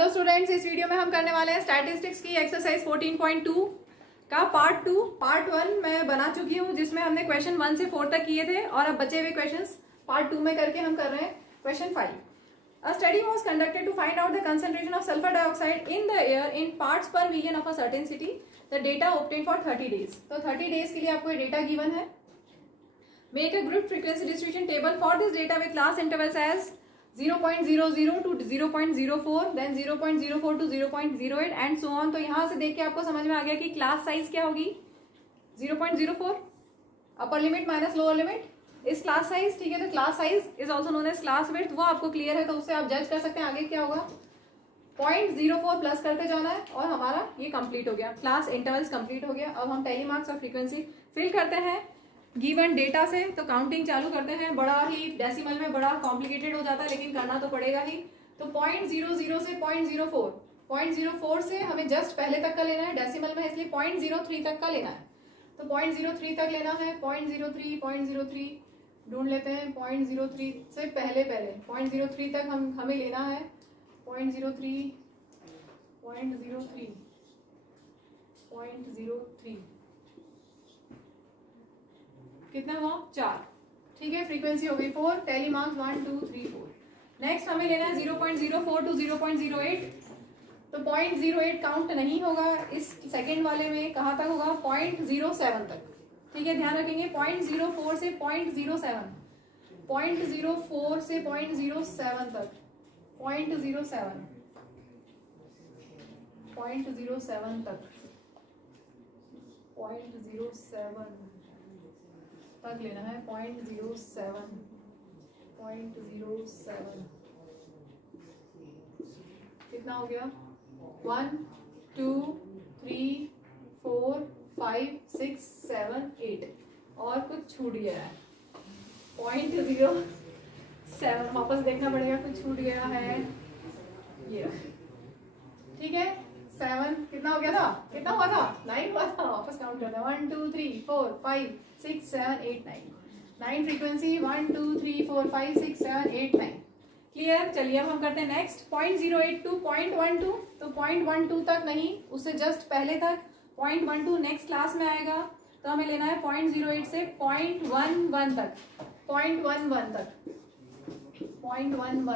Hello students, इस video में हम करने वाले हैं स्टैटिस्टिक्स की एक्सरसाइज 14.2 का पार्ट 2। पार्ट 1 मैं बना चुकी हूँ जिसमें हमने क्वेश्चन 1 से 4 तक किए थे और अब बचे हुए क्वेश्चंस पार्ट 2 में करके हम कर रहे हैं question 5। A study was conducted to find out the concentration of sulfur dioxide in the air in parts per million of a certain city. The data obtained for 30 days. तो 30 days के लिए आपको डेटा गिवन है। Make a group frequency distribution table for this data with class intervals as 0.00 to 0.04, then 0.04 to 0.08 and so on। तो यहाँ से देख के आपको समझ में आ गया कि क्लास साइज क्या होगी 0.04, upper limit minus lower limit इस क्लास साइज। ठीक है, तो class size is also known as class width, वो आपको क्लियर है तो उससे आप जज कर सकते हैं आगे क्या होगा। 0.04 प्लस करते जाना है और हमारा ये कंप्लीट हो गया, क्लास इंटरवल्स कंप्लीट हो गया। अब हम टेली मार्क्स और फ्रीक्वेंसी फिल करते हैं गिवन डेटा से। तो काउंटिंग चालू करते हैं। बड़ा ही डेसिमल में बड़ा कॉम्प्लिकेटेड हो जाता है लेकिन करना तो पड़ेगा ही। तो 0.00 से 0.04 से हमें जस्ट पहले तक का लेना है, डेसिमल में इसलिए 0.03 तक का लेना है। तो 0.03 तक लेना है। 0.03 ढूंढ लेते हैं। 0.03 से पहले 0.03 तक हमें लेना है। 0.03 कितना हुआ 4। ठीक है, फ्रीक्वेंसी हो गई 4, टेली मार्क्स 1 2 3 4। नेक्स्ट हमें लेना है 0.04 टू 0.08। तो 0.08 काउंट नहीं होगा इस सेकंड वाले में, कहाँ तक होगा 0.07 तक। ठीक है, ध्यान रखेंगे 0.04 से 0.07, 0.04 से 0.07 तक, 0.07 तक, 0.07 तक लेना है। 0.07 कितना हो गया 1 2 3 4 5 6 7 8 और कुछ छूट गया है 0.07, वापस देखना पड़ेगा कुछ छूट गया है ये। ठीक है, 7 कितना हो गया था, कितना हुआ था 9 हुआ था। वापस काउंट करते हैं 1 2 3 4 5 6 7 8 9 फ्रीक्वेंसी 1 2 3 4 5 6 7 8 9। क्लियर। चलिए अब हम करते हैं नेक्स्ट 0.08 टू 0.12। तो 0.12 तक नहीं, उससे जस्ट पहले तक 0.12 नेक्स्ट क्लास में आएगा। तो हमें लेना है 0.08 से 0.11 तक, 0.11 तक, 0.11 तक,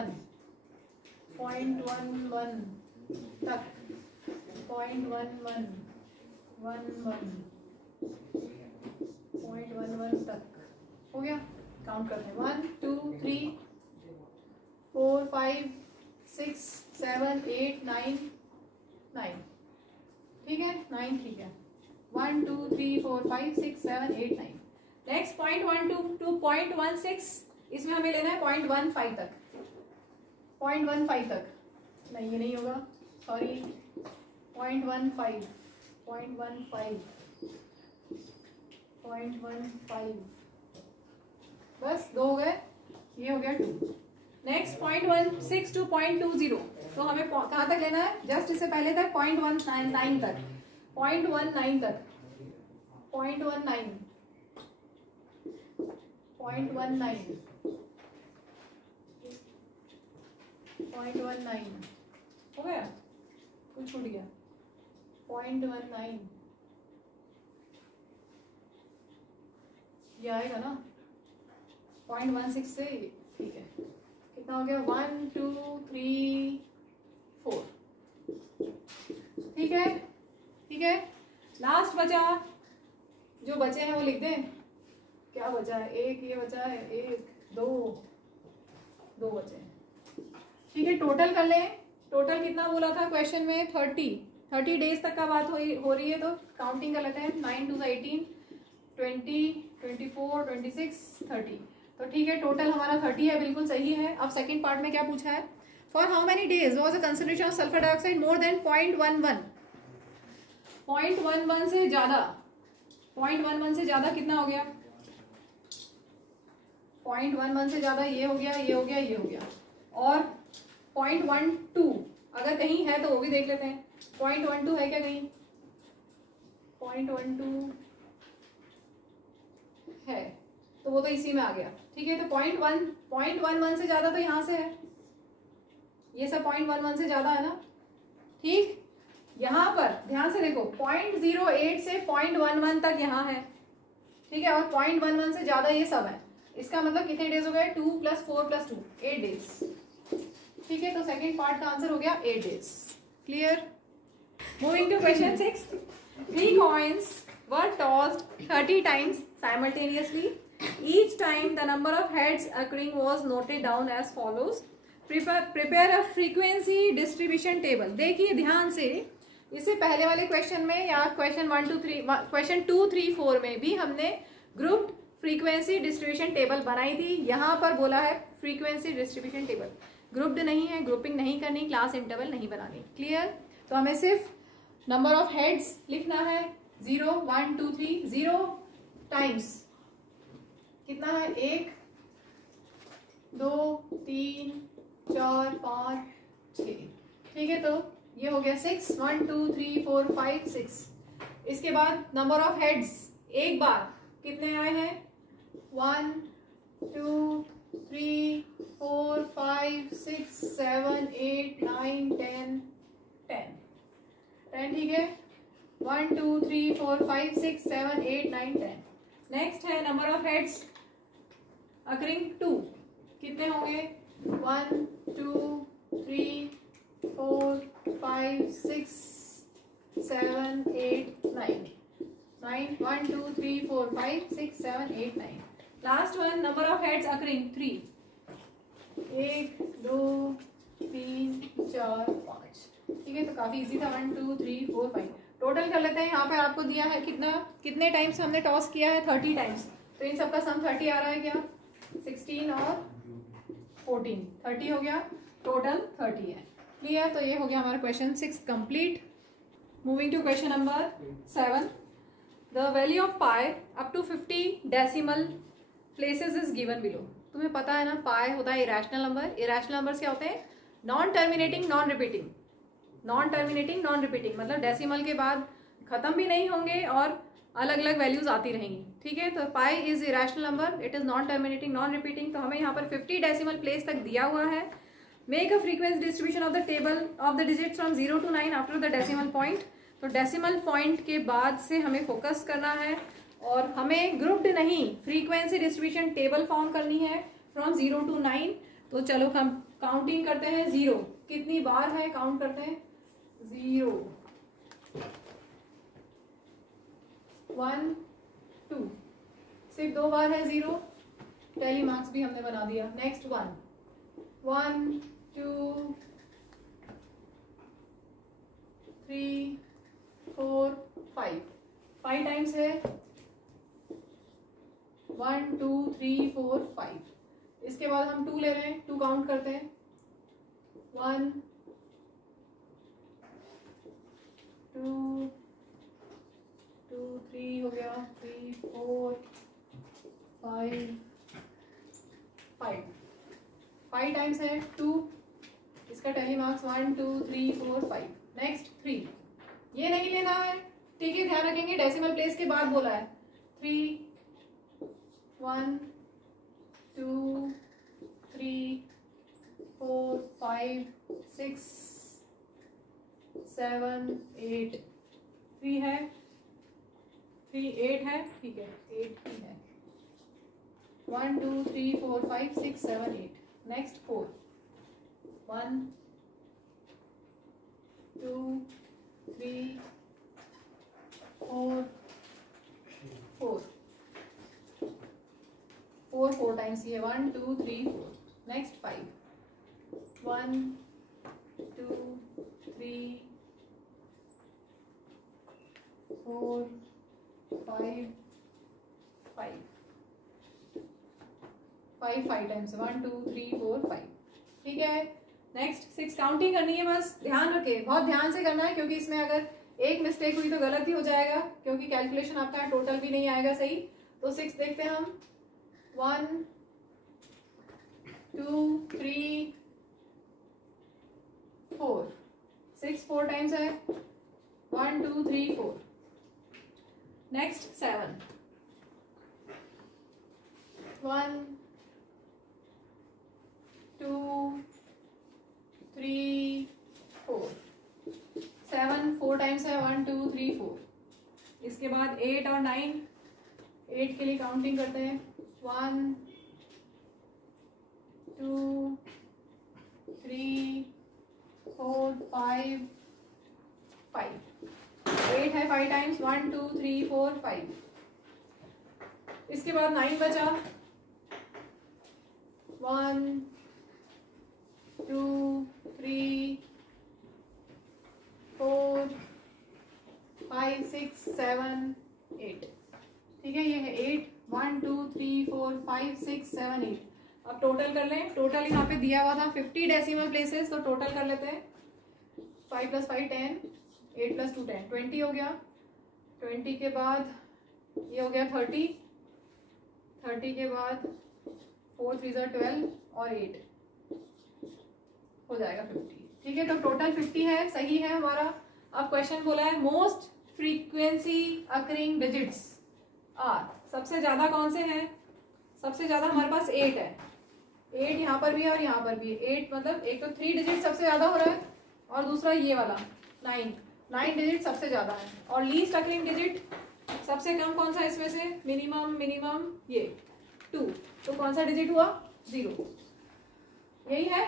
0.11 तक हो गया। काउंट करते हैं 1 2 3 4 5 6 7 8 9 9। ठीक है, 9 ठीक है। 1 2 3 4 5 6 7 8 9। नेक्स्ट 0.12 टू 0.16, इसमें हमें लेना है 0.15 तक, 0.15 तक। नहीं ये नहीं होगा, सॉरी 0.15 बस 2 हो गए, ये हो गया 2। Next 0.16 to 0.20। तो हमें कहाँ तक लेना है, जस्ट इससे पहले तक 0.19 तक, 0.19 तक, 0.19 हो गया, कुछ छूट गया 0.19 ये आएगा ना 0.16 से। ठीक है, कितना हो गया 1 2 3 4। ठीक है, ठीक है। लास्ट बचा, जो बचे हैं वो लिख दें। क्या बचा है, एक ये बचा है, 1 2 बचे हैं। ठीक है, टोटल कर लें। टोटल कितना बोला था क्वेश्चन में 30 डेज तक का बात हो रही है। तो काउंटिंग कर लेते हैं 9 2 18 20 24 26 30। तो ठीक है, टोटल हमारा 30 है, बिल्कुल सही है। अब सेकंड पार्ट में क्या पूछा है, for how many days was the concentration of sulphur dioxide more than 0.11। 0.11 से ज्यादा, 0.11 से ज्यादा कितना हो गया 0.11 से ज्यादा ये हो गया, ये हो गया, ये हो गया। और 0.12 अगर कहीं है तो वो भी देख लेते हैं। 0.12 है क्या कहीं, 0.12 है तो वो तो इसी में आ गया। ठीक है, तो 0.11 से ज्यादा तो यहाँ से है, ये सब 0.11 से ज्यादा है ना, ठीक, यहाँ पर ध्यान से देखो 0.08 से 0.11 तक यहाँ है, ठीक है, और 0.11 से ज्यादा ये सब है। इसका मतलब कितने डेज हो गए? 2 + 4 + 2 8 डेज। ठीक है, तो सेकेंड पार्ट का आंसर हो गया 8 days. Clear? Moving to question 6। 3 coins were tossed 30 times simultaneously. Each time the number of heads occurring was noted down as follows. Prepare a frequency distribution table. देखिए ध्यान से, इससे पहले वाले क्वेश्चन में या क्वेश्चन 1 2 3 क्वेश्चन 2 3 4 में भी हमने ग्रुप्ड फ्रीक्वेंसी डिस्ट्रीब्यूशन टेबल बनाई थी। यहाँ पर बोला है फ्रीक्वेंसी डिस्ट्रीब्यूशन टेबल, ग्रुप्ड नहीं है, ग्रुपिंग नहीं करनी, क्लास इंटरवल नहीं बनानी। क्लियर? तो हमें सिर्फ नंबर ऑफ हेड्स लिखना है 0 1 2 3 0 टाइम्स कितना है? 1 2 3 4 5 6। ठीक है, तो ये हो गया 6 1 2 3 4 5 6। इसके बाद नंबर ऑफ हेड्स एक बार कितने आए हैं? 1 2 3 4 5 6 7 8 9 10 10। ठीक है, 1 2 3 4 5 6 7 8 9 10। नेक्स्ट है नंबर ऑफ हेड्स अकरिंग 2, कितने होंगे? 1 2 3 4 5 6 7 8 9 9 1 2 3 4 5 6 7 8 9। Last one number of heads occurring 3, 1 2 3 4 5। ठीक है, तो काफी इजी था। 1 2 3 4 5 टोटल कर लेते हैं। यहाँ पे आपको दिया है कितने टाइम्स हमने टॉस किया है? 30 टाइम्स। तो इन सबका सम 30 आ रहा है क्या? 16 और 14 30 हो गया, टोटल 30 है। क्लियर? तो ये हो गया हमारा question 6 complete. Moving to question number 7। The value of pi up to 50 decimal places is given below. तुम्हें पता है ना, पाई होता है इरेशनल नंबर। इरेशनल नंबर्स क्या होते हैं? Non terminating non repeating. Non terminating non repeating मतलब डेसिमल के बाद खत्म भी नहीं होंगे और अलग अलग वैल्यूज आती रहेंगी। ठीक है, तो pi is irrational number, it is non terminating non repeating. तो हमें यहाँ पर 50 डेसिमल प्लेस तक दिया हुआ है। Make a frequency distribution of the table of the digits from 0 to 9 after the decimal point. तो डेसिमल पॉइंट के बाद से हमें फोकस करना है और हमें ग्रुप्ड नहीं, फ्रीक्वेंसी डिस्ट्रीब्यूशन टेबल फॉर्म करनी है फ्रॉम 0 to 9। तो चलो हम काउंटिंग करते हैं। 0 कितनी बार है? काउंट करते हैं। 0 1 2 सिर्फ 2 बार है 0, टेली मार्क्स भी हमने बना दिया। नेक्स्ट 1 1 2 3 4 5 5 टाइम्स है। 1 2 3 4 5। इसके बाद हम 2 ले रहे हैं, 2 काउंट करते हैं। 1 2 2 3 हो गया, 3 4 5 5 5 टाइम्स है 2। इसका टेली मार्क्स 1 2 3 4 5। नेक्स्ट 3, ये नहीं लेना है। ठीक है, ध्यान रखेंगे डेसिमल प्लेस के बाद बोला है। 3 1 2 3 4 5 6 7 8 3 है, 3 8 है। ठीक है, 8 ही है। 1 2 3 4 5 6 7 8। नेक्स्ट 4 1 2 3 4 4 4 टाइम्स ये 1 2 3 4। Next 5 1 2 3 4 5 5 times 1 2 3 4 5। ठीक है, नेक्स्ट 6 काउंटिंग करनी है। बस ध्यान रखे, बहुत ध्यान से करना है, क्योंकि इसमें अगर एक मिस्टेक हुई तो गलत ही हो जाएगा, क्योंकि कैलकुलेशन आपका टोटल भी नहीं आएगा सही। तो 6 देखते हैं हम। 1 2 3 4 6 4 टाइम्स है। 1 2 3 4। नेक्स्ट 7 1 2 3 4। 4 टाइम्स है 1 2 3 4। इसके बाद 8 और 9, 8 के लिए काउंटिंग करते हैं 1 2 3 4 5 5। 8 है 5 टाइम्स 1 2 3 4 5। इसके बाद 9 बचा 1 2 3 4 5 6 7 8। ठीक है, ये है 8 1 2 3 4 5 6 7 8। अब टोटल कर लें। टोटल यहाँ पे दिया हुआ था 50 डेसिमल प्लेसेस, तो टोटल कर लेते हैं। 5 + 5 10, 8 + 2 10, 20 हो गया। 20 के बाद ये हो गया 30, 30 के बाद 4 3 12 और 8 हो जाएगा 50। ठीक है, तो टोटल 50 है, सही है हमारा। अब क्वेश्चन बोला है most frequency occurring digits are, सबसे ज्यादा कौन से हैं? सबसे ज्यादा हमारे पास 8 है। 8 यहाँ पर भी है और यहाँ पर भी है। 8 मतलब एक तो 3 डिजिट सबसे ज्यादा हो रहा है और दूसरा ये वाला 9 डिजिट सबसे ज्यादा है। और लीस्ट अकरिंग डिजिट सबसे कम कौन सा है इसमें से? मिनिमम ये 2। तो कौन सा डिजिट हुआ? 0। यही है।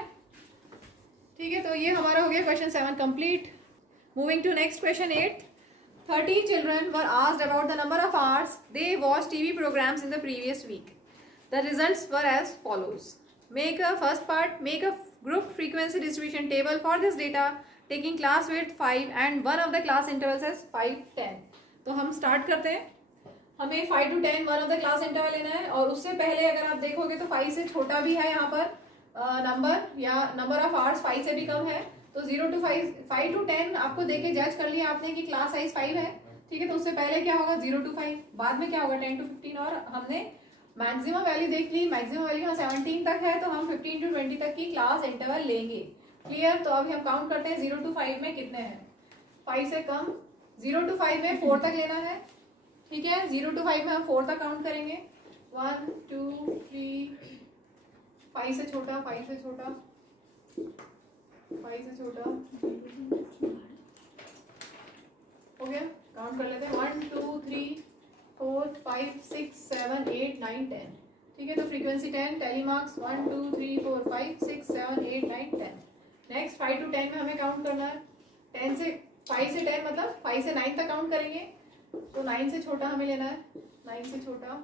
ठीक है, तो ये हमारा हो गया question 7 complete. Moving to next question 8। 30 children were asked about the number of hours they watched TV programs in the previous week. The results were as follows. Make a first part, make a group frequency distribution table for this data taking class width 5 and one of the class intervals as 5 10. तो हम start करते हैं। हमें 5 to 10 one of the class interval लेना है और उससे पहले अगर आप देखोगे तो 5 से छोटा भी है यहाँ पर नंबर या नंबर ऑफ आवर्स 5 से भी कम है। तो 0 to 5 to 10 आपको देके जज कर लिया आपने कि क्लास साइज 5 है। ठीक है, तो उससे पहले क्या होगा? 0 to 5, बाद में क्या होगा? 10 to 15। और हमने मैक्सिमम वैल्यू देख ली, मैक्सिमम वैल्यू 17 तक है, तो हम 15 to 20 तक की क्लास इंटरवल लेंगे। क्लियर? तो अभी हम काउंट करते हैं 0 to 5 में कितने हैं। 5 से कम 0 to 5 में 4 तक लेना है। ठीक है, 0 to 5 में हम 4 तक काउंट करेंगे। 1 2 3, 5 से छोटा, 5 से छोटा, 5 से छोटा हो गया। काउंट कर लेते हैं 1 2 3 4 5 6 7 8 9 10। ठीक है, तो frequency 10, tally marks 1 2 3 4 5 6 7 8 9 10। Next 5 to 10 में हमें काउंट करना है। 5 से 10 मतलब 5 से 9 तक काउंट करेंगे, तो 9 से छोटा हमें लेना है। 9 से छोटा,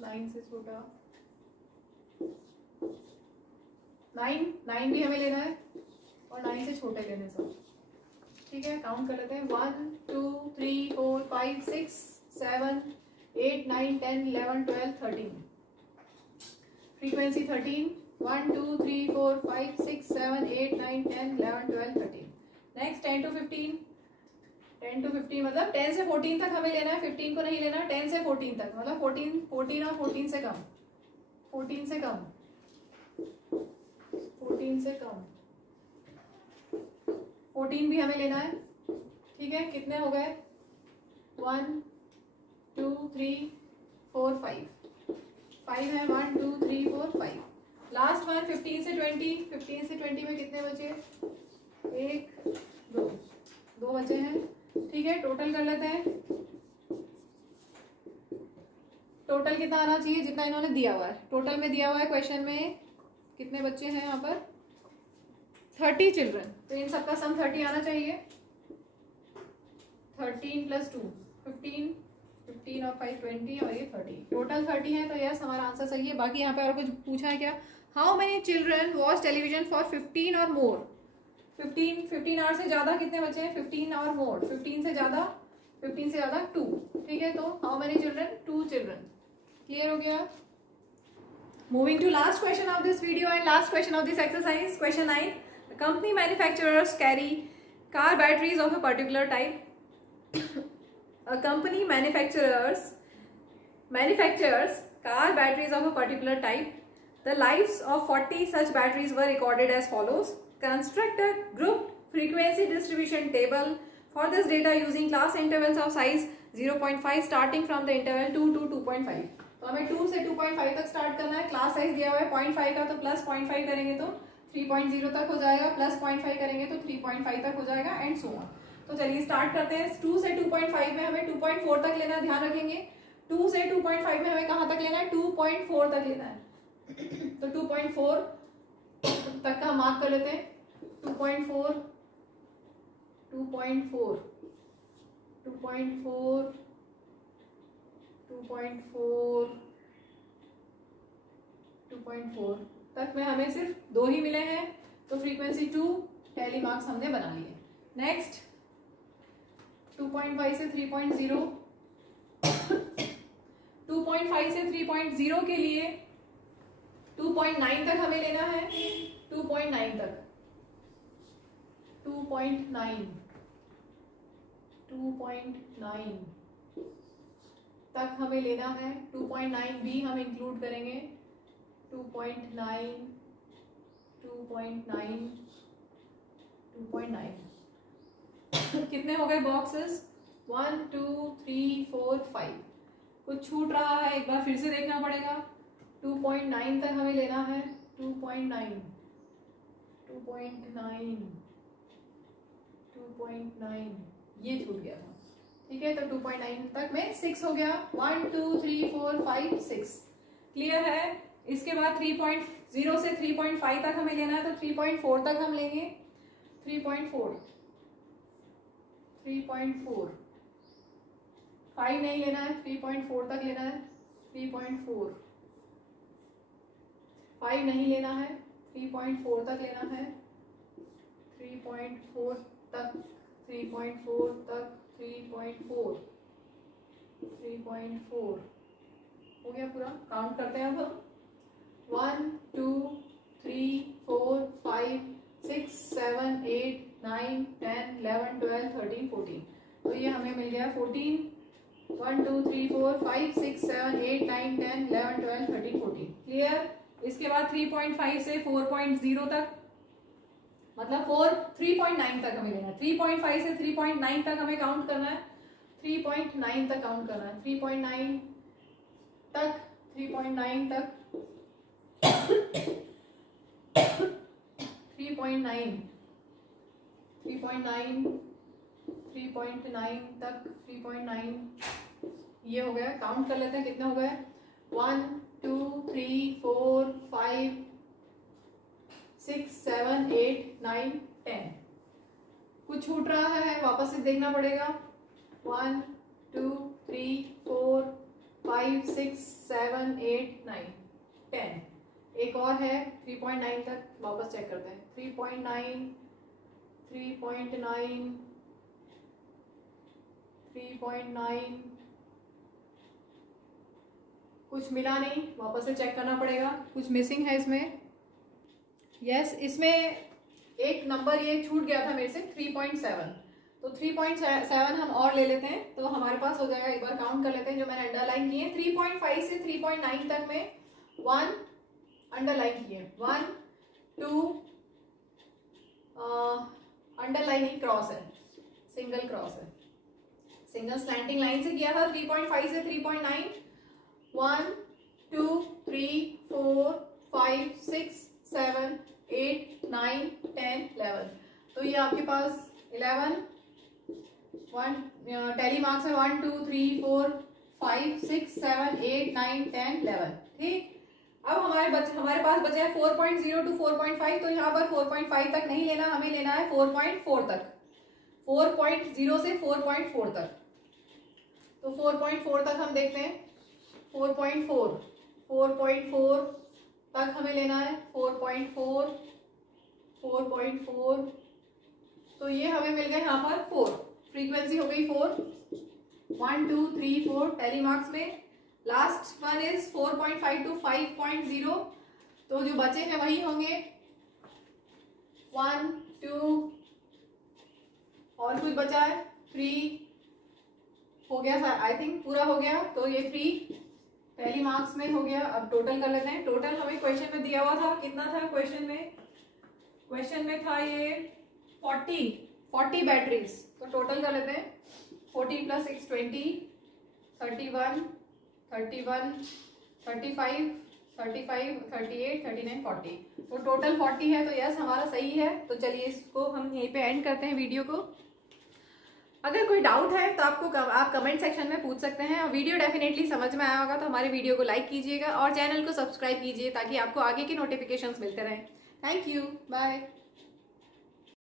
9 से छोटा, 9 भी हमें लेना है और 9 से छोटे लेने सब। ठीक है, काउंट कर लेते हैं 1 2 3 4 5 6 7 8 9 10 11 12 13। फ्रीक्वेंसी 13, 1 2 3 4 5 6 7 8 9 10 11 12 13। नेक्स्ट 10 to 15, 10 to 15 मतलब 10 से 14 तक हमें लेना है, 15 को नहीं लेना। 10 से 14 तक मतलब 14 और 14 से कम, 14 से कम, 14 से कम, 14 भी हमें लेना है। ठीक है, कितने हो गए? 1 2 3 4 5 है। 1 2 3 4 5। लास्ट वन 15 से 20, 15 से 20 में कितने बचे? 1 2 बचे हैं। ठीक है, टोटल कर लेते हैं। टोटल कितना आना चाहिए? जितना इन्होंने दिया हुआ है। टोटल में दिया हुआ है क्वेश्चन में कितने बच्चे हैं यहाँ पर? 30 चिल्ड्रन, तो इन सबका सम 30 आना चाहिए। 13 + 2 15, 15 और 5 20 और ये 30, टोटल 30 है। तो यस, हमारा आंसर सही है। बाकी यहाँ पे और कुछ पूछा है क्या? How many children watch television for 15 और मोर? 15 आवर से ज्यादा कितने बचे हैं? 15 और मोर, 15 से ज्यादा 2। ठीक है, तो how many children? 2 children. Clear हो गया? Moving to last question of this video and last question of this exercise, question 9। The company manufacturers carry car batteries of a particular type. A company manufactures car batteries of a particular type. The lives of 40 such batteries were recorded as follows. Construct a group frequency distribution table for this data using class intervals of size 0.5 starting from the interval 2 to 2.5. तो हमें 2 से 2.5 तक start करना है। Class size दिया हुआ है 0.5 का, तो +0.5 करेंगे तो 3.0 तक हो जाएगा, प्लस 0.5 करेंगे तो 3.5 तक हो जाएगा एंड सो ऑन। तो चलिए स्टार्ट करते हैं। 2 से 2.5 में हमें 2.4 तक लेना है, ध्यान रखेंगे 2 से 2.5 में हमें कहाँ तक लेना है, 2.4 तक लेना है। तो 2.4 तक का मार्क कर लेते हैं। 2.4 2.4 2.4 2.4 2.4 तक में हमें सिर्फ 2 ही मिले हैं, तो फ्रीक्वेंसी 2 टैली मार्क्स हमने बना लिए। नेक्स्ट 2.5 से 3.0 2.5 से 3.0 के लिए 2.9 तक हमें लेना है। 2.9 तक 2.9 तक हमें लेना है। 2.9 भी हम इंक्लूड करेंगे। 2.9 कितने हो गए बॉक्सेस, 1 2 3 4 5। कुछ छूट रहा है, एक बार फिर से देखना पड़ेगा। 2.9 तक हमें लेना है। 2.9 ये छूट गया था, ठीक है। तो 2.9 तक में 6 हो गया। 1 2 3 4 5 6 क्लियर है। इसके बाद 3.0 से 3.5 तक हमें लेना है, तो 3.4 तक हम लेंगे। 3.4 5 नहीं लेना है, 3.4 तक लेना है। 3.4 5 नहीं लेना है, 3.4 तक लेना है। 3.4 तक 3.4 हो गया पूरा। काउंट करते हैं अब हम। 1 2 3 4 5 6 7 8 9 10 11 12 13 14। तो ये हमें मिल गया 14। 1 2 3 4 5 6 7 8 9 10 11 12 13 14 क्लियर। इसके बाद 3.5 से 4.0 तक, मतलब 3.9 तक हमें लेना है। 3.5 से 3.9 तक हमें काउंट करना है। 3.9 तक काउंट करना है। 3.9 तक 3.9 तक 3.9 तक 3.9 ये हो गया। काउंट कर लेते हैं कितने हो गए। 1 2 3 4 5 6 7 8 9 10। कुछ छूट रहा है, वापस से देखना पड़ेगा। 1 2 3 4 5 6 7 8 9 10। एक और है 3.9 तक, वापस चेक करते हैं। 3.9 कुछ मिला नहीं, वापस से चेक करना पड़ेगा, कुछ मिसिंग है इसमें। यस इसमें एक नंबर ये छूट गया था मेरे से 3.7। तो 3.7 हम और ले लेते हैं, तो हमारे पास हो जाएगा। एक बार काउंट कर लेते हैं जो मैंने अंडरलाइन किए। 3.5 से 3.9 तक में 1 अंडरलाइन किए। 1 2 अंडरलाइनिंग क्रॉस है, सिंगल क्रॉस है, सिंगल स्लैंटिंग लाइन से किया था। 3.5 से 3.9 1 2 3 4 5 6 7 8 9 10 11। तो ये आपके पास 11 टैली मार्क्स है। 1 2 3 4 5 6 7 8 9 10 11। ठीक, अब हमारे पास बचा है 4.0 to 4.5। तो यहाँ पर 4.5 तक नहीं लेना, हमें लेना है 4.4 तक। 4.0 से 4.4 तक। तो 4.4 तक हम देखते हैं। 4.4 तक हमें लेना है। 4.4 तो ये हमें मिल गए यहाँ पर 4। फ्रीक्वेंसी हो गई 4। 1 2 3 4 टैली मार्क्स में। Last one is 4.5 to 5.0। तो जो बचे हैं वही होंगे 1 2 और कुछ बचा है 3 हो गया, आई थिंक पूरा हो गया। तो ये 3 पहली मार्क्स में हो गया। अब टोटल कर लेते हैं। टोटल हमें क्वेश्चन में दिया हुआ था, कितना था क्वेश्चन में था ये 40 बैटरीज। तो टोटल कर लेते हैं। 40 + 6 20 31 35 35, 38, 39, 40, तो टोटल 40 है, तो यस हमारा सही है। तो चलिए इसको हम यहीं पे एंड करते हैं वीडियो को। अगर कोई डाउट है तो आप कमेंट सेक्शन में पूछ सकते हैं, और वीडियो डेफिनेटली समझ में आया होगा तो हमारे वीडियो को लाइक कीजिएगा और चैनल को सब्सक्राइब कीजिए ताकि आपको आगे के नोटिफिकेशंस मिलते रहें। Thank you, bye.